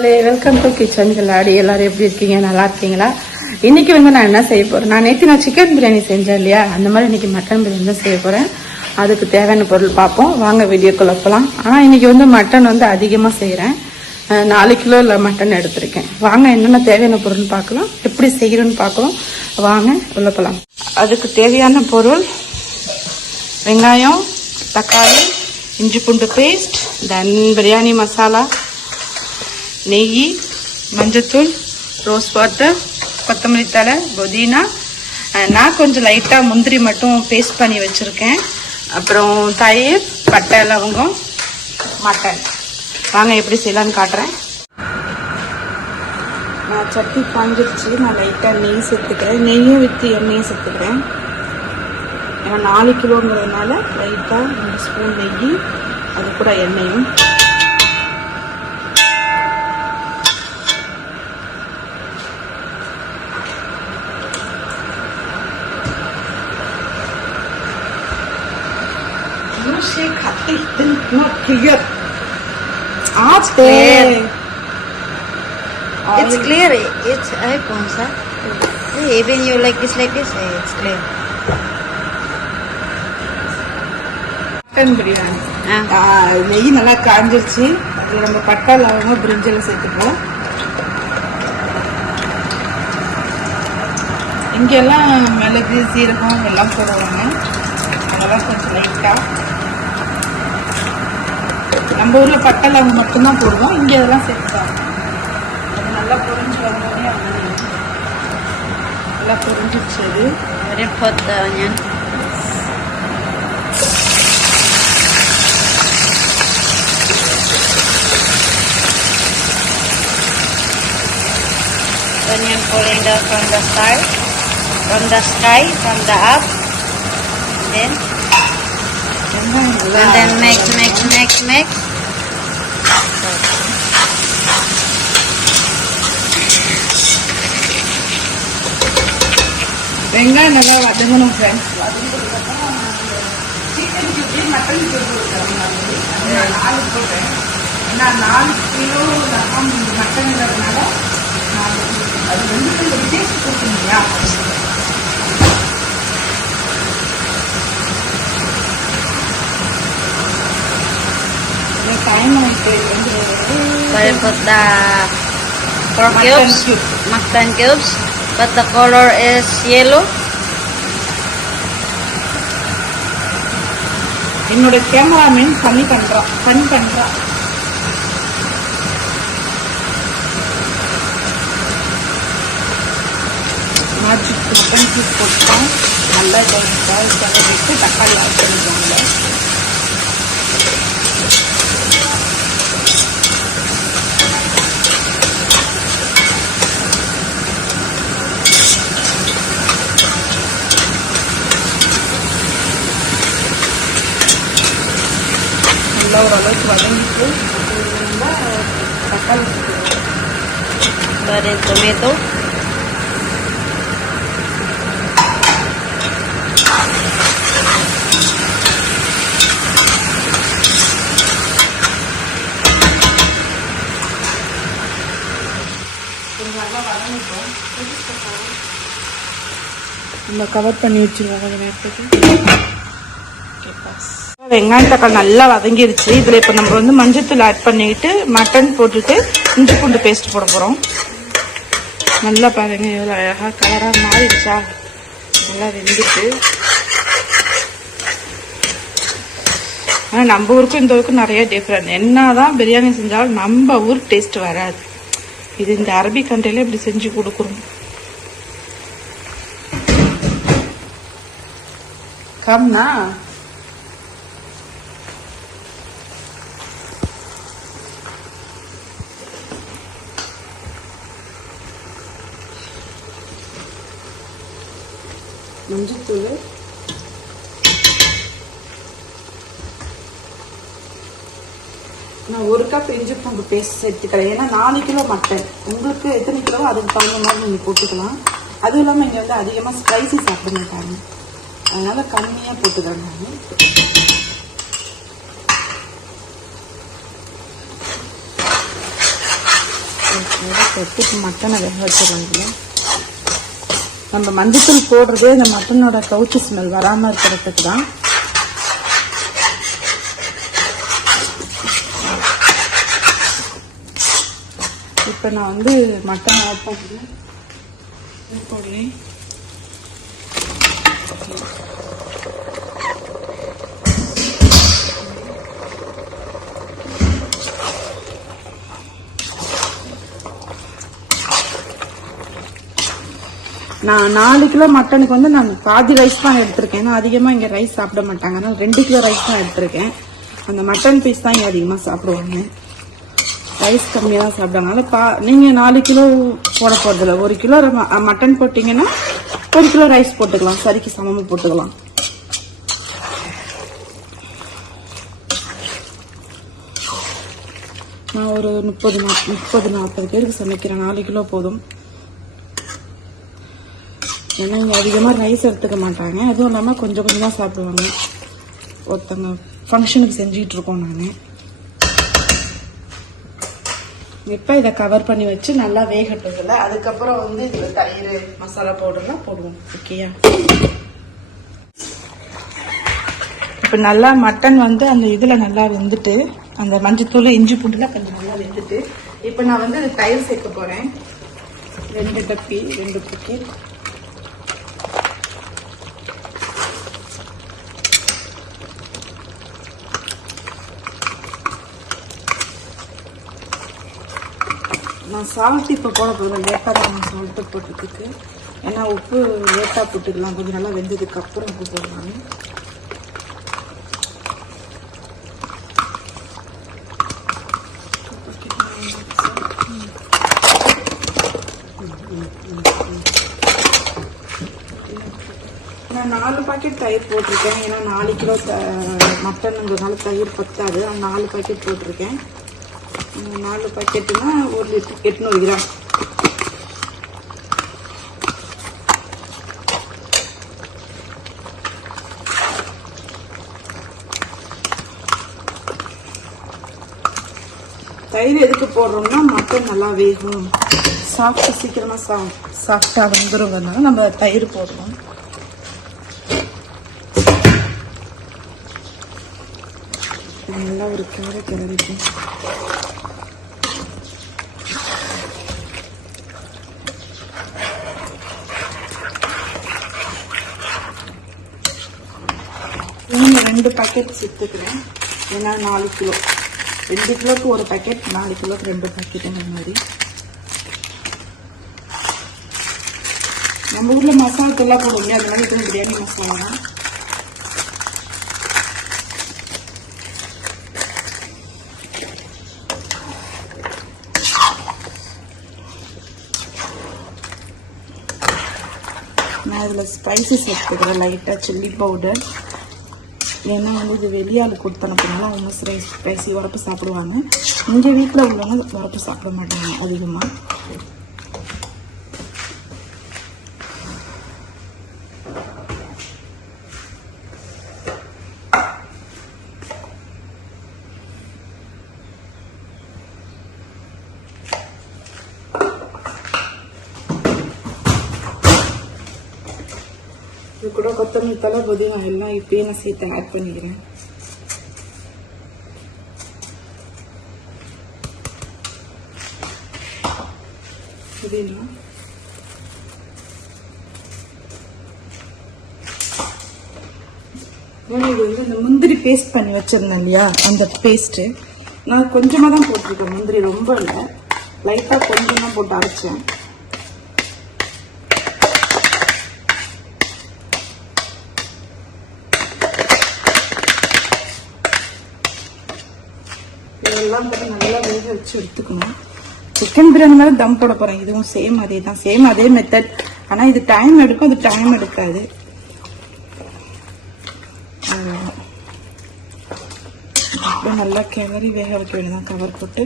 மக்களே, welcome to kitchen கில்லாடி. எல்லாரும் எப்படி இருக்கீங்க? நல்லா இருக்கீங்களா? இன்னைக்கு நான் என்ன செய்ய போறேன், நான் சிக்கன் பிரியாணி செஞ்சேன் இல்லையா, அந்த மாதிரி இன்னைக்கு மட்டன் பிரியாணி தான் செய்ய போறேன். அதுக்கு தேவையான பொருள் பார்ப்போம் வாங்க, வீடியோக்குள்ள போலாம். ஆனா இன்னைக்கு மட்டன் அதிகமா செய்யறேன். 4 கிலோ மட்டன் எடுத்திருக்கேன். வாங்க என்னென்ன தேவையான பொருள் பார்க்கலாம், எப்படி செய்யணும்னு பார்க்கலாம். வாங்க உள்ள போலாம். அதுக்கு தேவையான பொருள் வெங்காயம், தக்காளி, இஞ்சி பூண்டு பேஸ்ட், தென் பிரியாணி மசாலா, நெய், மஞ்சத்தூள், ரோஸ் வாட்டர், கொத்தமல்லி தழை, புதினா. நான் கொஞ்சம் லைட்டாக முந்திரி மட்டும் பேஸ்ட் பண்ணி வச்சுருக்கேன். அப்புறம் தயிர், பட்டை, லவங்கம், மட்டன். வாங்க எப்படி செய்யலான்னு காட்டுறேன். நான் சட்டி காஞ்சிருச்சு. நான் லைட்டாக நெய் சேர்த்துக்கிறேன். நெய்யும் வித்து எண்ணெயும் சேர்த்துக்கிறேன். ஏன்னா 4 கிலோங்கிறதுனால லைட்டாக 2 ஸ்பூன் நெய், அது கூட எண்ணெயும். It's clear. It's iPhone, sir. Even you like this, it's clear. Mutton biryani நெய் நல்லா காஞ்சிருச்சு. அதில் நம்ம பட்டை, லவங்கம், பிரிஞ்சில் சேர்த்துப்போம். இங்கெல்லாம் மிளகு, சீரகம் எல்லாம் போடுவாங்க. அதெல்லாம் கொஞ்சம் லைட்டாக. நம்ம ஊரில் பட்டை, லவங்கம் மட்டும்தான் போடுவோம். இங்கே அதெல்லாம் சேர்த்துப்பாங்க. அது நல்லா பொரிஞ்சு வந்தோடனே நல்லா பொரிஞ்சிச்சு. அது onion falling down from the sky, from the up, then mix. வெங்காயம் நல்லா வதங்கணும் ஃப்ரெண்ட்ஸ். வதங்கினதுக்கப்புறம் சிக்கன் கியூபி, மட்டன் கியூபி நான் 4 போட்டேன். ஏன்னா 4 கிலோ மட்டன்ங்கிறதுனால அது ஒரு டேஸ்ட் கொடுக்கும் இல்லையா. Time Sorry, put the 4 cubes, mutton cubes, but the color is yellow. என்னோட கேமராமேன் பண்ணி பண்றா. மட்டன் பீஸ் போட்டோம். நல்லா கிளறிட்டு தக்காளி ஆட் பண்ணிக்கோங்க. நல்லா ஓரளவுக்கு வதங்கிட்டு தக்காளி Tomato. நம்ம கவர் பண்ணி வச்சிருவோம் கொஞ்சம் நேரத்துக்கு. வெங்காயம், தக்காளி நல்லா வதங்கிடுச்சு. இதில் இப்போ நம்ம மஞ்சத்தூள் ஆட் பண்ணிக்கிட்டு மட்டன் போட்டுட்டு இஞ்சி பூண்டு பேஸ்ட் போட போகிறோம். நல்லா பாருங்க எவ்வளோ அழகாக கலராக மாறிடுச்சா. நல்லா வெந்துட்டு. ஆனால் நம்ம ஊருக்கும் இந்த ஊருக்கும் நிறைய டிஃப்ரெண்ட். என்ன தான் பிரியாணி செஞ்சாலும் நம்ம ஊர் டேஸ்ட் வராது. இது இந்த அரபி கண்ட்ரியில் இப்படி செஞ்சு கொடுக்குறோம். கம்னா மஞ்சத்தூள், நான் 1 கப் இஞ்சி பூண்டு பேஸ்ட் சேர்த்துக்கிறேன். ஏன்னா 4 கிலோ மட்டன். உங்களுக்கு எத்தனை கிலோ அதுக்கு தகுந்த மாதிரி நீங்கள் போட்டுக்கலாம். அதுவும் இல்லாமல் இங்கே அதிகமாக ஸ்பைசி சாப்பிட மாட்டாங்க. அதனால கம்மியாக போட்டுக்கிறேன் நான். தொட்டுக்கு மட்டனை வேக வச்சிடறாங்க. நம்ம மஞ்சத்தூள் போடுறதே இந்த மட்டனோட கவுச்சி ஸ்மெல் வராமல் இருக்கிறதுக்கு தான். இப்போ நான் வந்து மட்டன் ஆட் பண்ணுறேன். நான் 4 கிலோ மட்டனுக்கு வந்து நான் பாதி ரைஸ் தான் எடுத்திருக்கேன். ஏன்னா அதிகமாக இங்கே ரைஸ் சாப்பிட மாட்டாங்க. அதனால 2 கிலோ ரைஸ் தான் எடுத்திருக்கேன். அந்த மட்டன் பீஸ் தான் இங்கே அதிகமாக சாப்பிடுவாங்க. ரைஸ் கம்மியாக தான் சாப்பிடுவாங்க. நீங்கள் 4 கிலோ போட போகிறதில்ல. 1 கிலோ மட்டன் போட்டிங்கன்னா 1 கிலோ ரைஸ் போட்டுக்கலாம். சரிக்கு சமமாக போட்டுக்கலாம். நான் ஒரு 30-40 பேருக்கு சமைக்கிறேன். 4 கிலோ போதும். ஏன்னா இங்கே அதிகமாக ரைஸ் எடுத்துக்க மாட்டாங்க. அதுவும் இல்லாமல் கொஞ்சம் கொஞ்சமாக சாப்பிடுவாங்க. ஒருத்தங்க ஃபங்க்ஷனுக்கு செஞ்சுட்டு இருக்கோம். நான் இப்போ இதை கவர் பண்ணி வச்சு நல்லா வேகட்டும்ல. அதுக்கப்புறம் வந்து இதில் தயிர் மசாலா பவுடர்லாம் போடுவோம். ஓகேயா? இப்போ நல்லா மட்டன் வந்து அந்த இதில் நல்லா வெந்துட்டு, அந்த மஞ்சத்தூள் இஞ்சி பூண்டுலாம் கொஞ்சம் நல்லா வெந்துட்டு, இப்போ நான் வந்து தயிர் சேர்க்க போகிறேன். 2 டப்பி 2 பாக்கெட். நான் சால்ட் இப்போ போட போகிறேன். லேட்டாக தான் நான் சால்ட்டு போட்டதுக்கு. ஏன்னா உப்பு லேட்டாக போட்டுக்கலாம். கொஞ்சம் நல்லா வெந்ததுக்கு அப்புறம் உப்பு போடலாம். நான் 4 பாக்கெட் தயிர் போட்டிருக்கேன். ஏன்னா 4 கிலோ மட்டனுங்கிறதுனால தயிர் பத்தாது. 4 பாக்கெட் போட்டிருக்கேன். 4 பாக்கெட்டுனா 1 லிட்டர் 800 கிராம். தயிர் எதுக்கு போடுறோம்னா மட்டன் நல்லா வேகும். சீக்கிரமா சாஃப்டா வந்துருங்கிறதுனால நம்ம தயிர் போடுறோம். நல்லா ஒரு கிளறிக்கும். இன்னும் 2 பாக்கெட் சேர்த்துக்கிறேன். ஏன்னா 4 கிலோ 2 கிலோக்கு 1 பாக்கெட், 4 கிலோக்கு 2 பாக்கெட்டுங்கிற மாதிரி. நம்ம ஊரில் மசாலா தூள்லாம் போடுவோம். அந்த மாதிரி இது பிரியாணி மசாலா. நான் இதில் ஸ்பைசஸ் எடுத்துக்கிறேன். லைட்டாக சில்லி பவுடர். ஏன்னா வந்து இது வெளியால் கொடுத்தனப்பனால அவங்க ஸ்பைசி உரப்பு சாப்பிடுவாங்க. இங்கே வீட்டில் உள்ளவங்க உரப்பு சாப்பிட மாட்டாங்க அதிகமாக. இது கூட கொத்தமல்லி தலை புதினா எல்லாம் இப்பயே நான் சேர்த்து ஆட் பண்ணிக்கிறேன். புதினா இது வந்து இந்த முந்திரி பேஸ்ட் பண்ணி வச்சிருந்தேன் இல்லையா, அந்த பேஸ்ட்டு நான் கொஞ்சமாக தான் போட்டிருக்கேன். முந்திரி ரொம்ப இல்லை, லைட்டாக கொஞ்சம் தான் போட்டு அரைச்சேன். இதெல்லாம் நல்லா வேக வச்சு எடுத்துக்கணும். சிக்கன் பிரியாணி மாதிரி தம் போட போறேன். இதுவும் சேம் அதே தான், சேம் அதே மெத்தட். ஆனா இது டைம் எடுக்கும், அது டைம் எடுக்காது. நல்லா கிளறி வேக வைக்க வேண்டியதான். கவர் போட்டு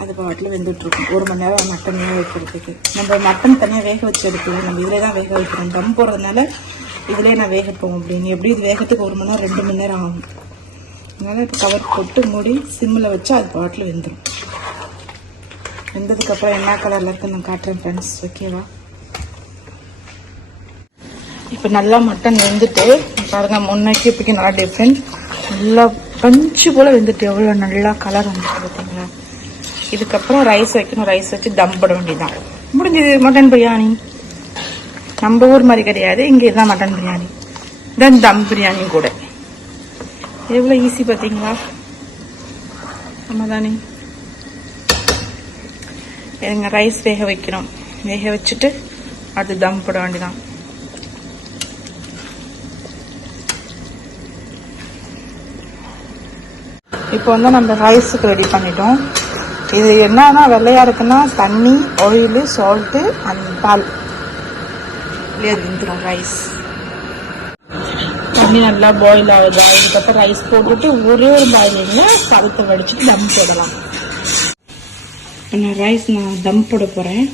அது பாட்டில் வெந்துட்டு இருக்கும். 1 மணி நேரம் மட்டன் வேக வைக்கிறதுக்கு. நம்ம மட்டன் தனியாக வேக வச்சு எடுக்கல, நம்ம இதிலே தான் வேக வைக்கிறோம். தம் போடுறதுனால இதிலே நான் வேக போவோம். அப்படின்னு எப்படி இது வேகத்துக்கு 1 மணி நேரம் 2 மணி நேரம் ஆகும். அதனால இப்போ கவர் போட்டு மூடி சிம்மில் வச்சு அது பாட்டில் வெந்துடும். வெந்ததுக்கப்புறம் என்ன கலரில் இருக்குன்னு நான் காட்டுறேன் ஃப்ரெண்ட்ஸ். ஓகேவா? இப்போ நல்லா மட்டன் வெந்துட்டு பாருங்க, முன்னைக்கு இப்போக்கி நல்லா டிஃப்ரெண்ட். நல்லா பஞ்சு போல் வெந்துட்டு எவ்வளோ நல்லா கலர் வந்துட்டு பார்த்தீங்களா. இதுக்கப்புறம் ரைஸ் வைக்கணும். ரைஸ் வச்சு தம் போட வேண்டியதுதான். முடிஞ்சது மட்டன் பிரியாணி. நம்ம ஊர் மாதிரி கிடையாது, இங்கே இதுதான் மட்டன் பிரியாணி. தென் தம் பிரியாணி கூட எவ்வளோ ஈஸி பார்த்தீங்களா. ஆமாம் தானே. எங்கள் ரைஸ் வேக வைக்கணும். வேக வச்சுட்டு அடுத்து தம் போட வேண்டியதான். இப்போ வந்து நம்ம ரைஸுக்கு ரெடி பண்ணிட்டோம். இது என்னன்னா வெள்ளையா இருக்குன்னா தண்ணி, ஆயில், சால்ட்டு அண்ட் பால் இருந்துடும். ரைஸ் தண்ணி நல்லா பாயில் ஆகுதா, இதுக்கப்புறம் ரைஸ் போட்டுட்டு ஒரே ஒரு பாயிலிங்ல பருத்தை வடிச்சுட்டு தம் போடலாம். நான் தம் போட போறேன்.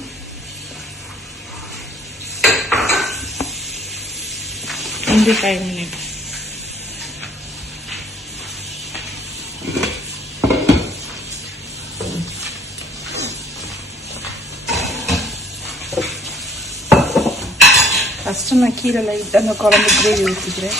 only 5 minutes. ஃபர்ஸ்ட் நான் கீழே லைட்டாக அந்த குழம்பு கிரேவி ஊற்றிக்கிறேன்.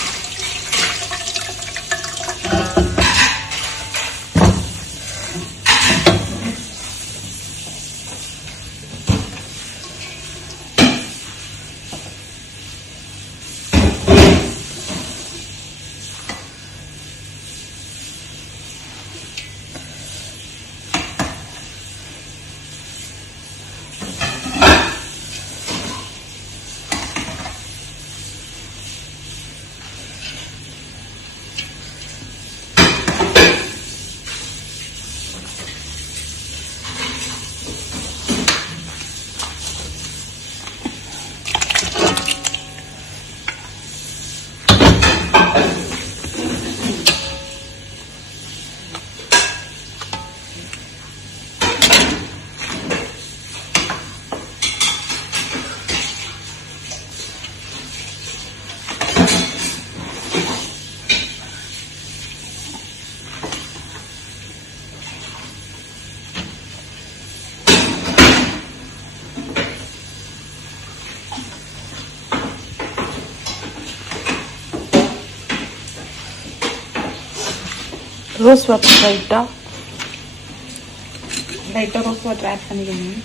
ரோஸ் வாட்டர் லைட்டாக ரோஸ் வாட்டர் ஆட் பண்ணிக்கணும்.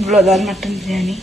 இவ்வளோதான் மட்டன் பிரியாணி.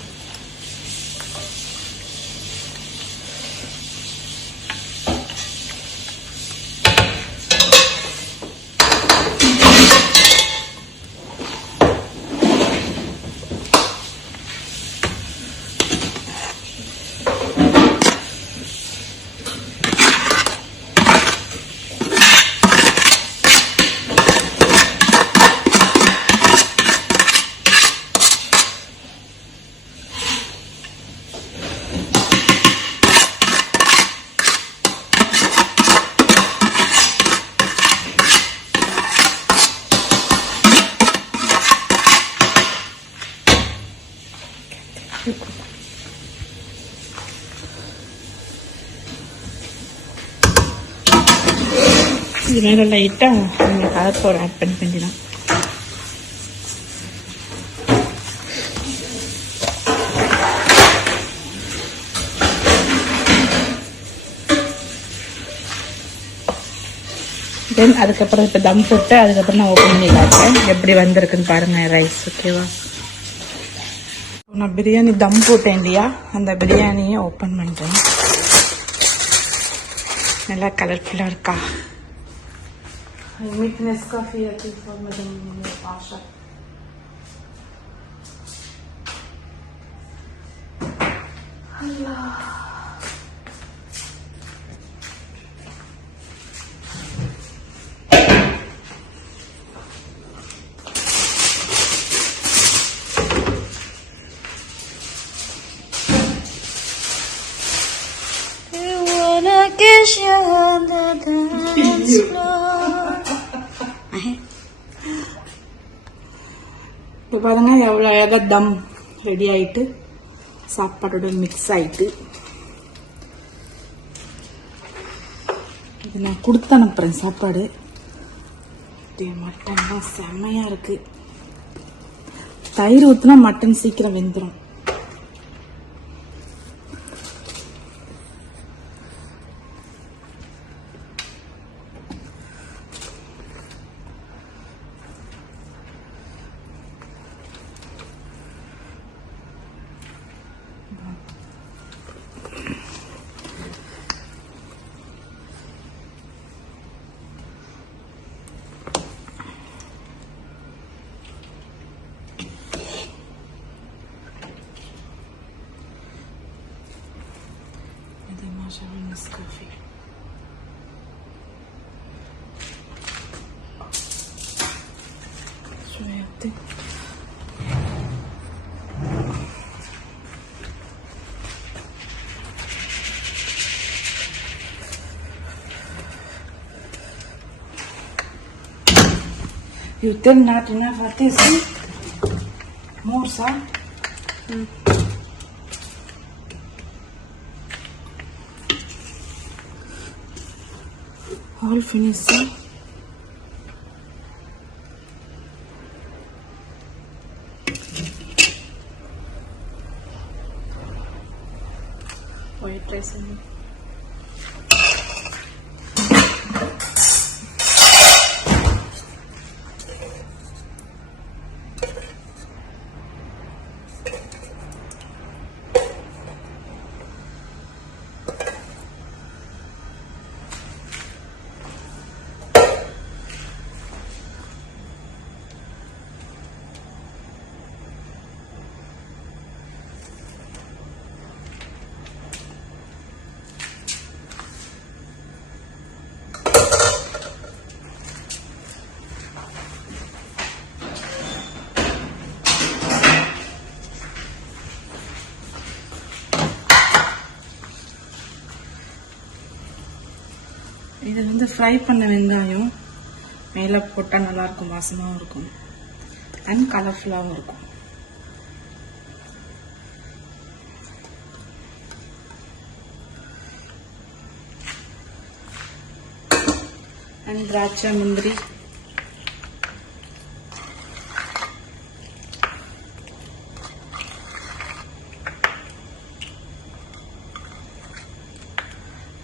இது மேலே லைட்டாக நீங்கள் கலர் பவுடர் ஆட் பண்ண வேண்டியதான். தென் அதுக்கப்புறம் இப்போ தம் போட்டு அதுக்கப்புறம் நான் ஓப்பன் பண்ணி காட்டுறேன் எப்படி வந்திருக்குன்னு பாருங்கள் ரைஸ். ஓகேவா? நான் பிரியாணி தம் போட்டேன் இல்லையா, அந்த பிரியாணியை ஓப்பன் பண்ணுறேன். நல்லா கலர்ஃபுல்லாக இருக்கா? I make Nescafe at least for Madam Pasha. Allah. I wanna kiss you on the dance floor. இப்போ பாருங்க எவ்வளோ அழகாக தம் ரெடி ஆயிட்டு சாப்பாடோட மிக்ஸ் ஆயிட்டு இது நான் கொடுத்து அனுப்புறேன் சாப்பாடு. மட்டன் செம்மையா இருக்கு. தயிர் ஊத்துனா மட்டன் சீக்கிரம் வெந்துடும். Coffee. شوية You tell not enough for this. More salt. All finished, sir. White rice in it. இது வந்து ஃப்ரை பண்ண வெங்காயம் மேலே போட்டால் நல்லா இருக்கும், வாசமாகவும் இருக்கும் அண்ட் கலர்ஃபுல்லாகவும் இருக்கும். அண்ட் திராட்சை முந்திரி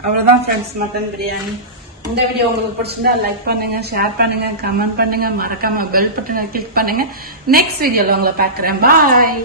அவ்வளோதான் ஃப்ரெண்ட்ஸ், மட்டன் பிரியாணி. இந்த வீடியோ உங்களுக்கு பிடிச்சிருந்தா லைக் பண்ணுங்க, ஷேர் பண்ணுங்க, கமெண்ட் பண்ணுங்க, மறக்காம பெல் பட்டனை கிளிக் பண்ணுங்க. நெக்ஸ்ட் வீடியோல உங்களை பார்க்குறேன். பாய்.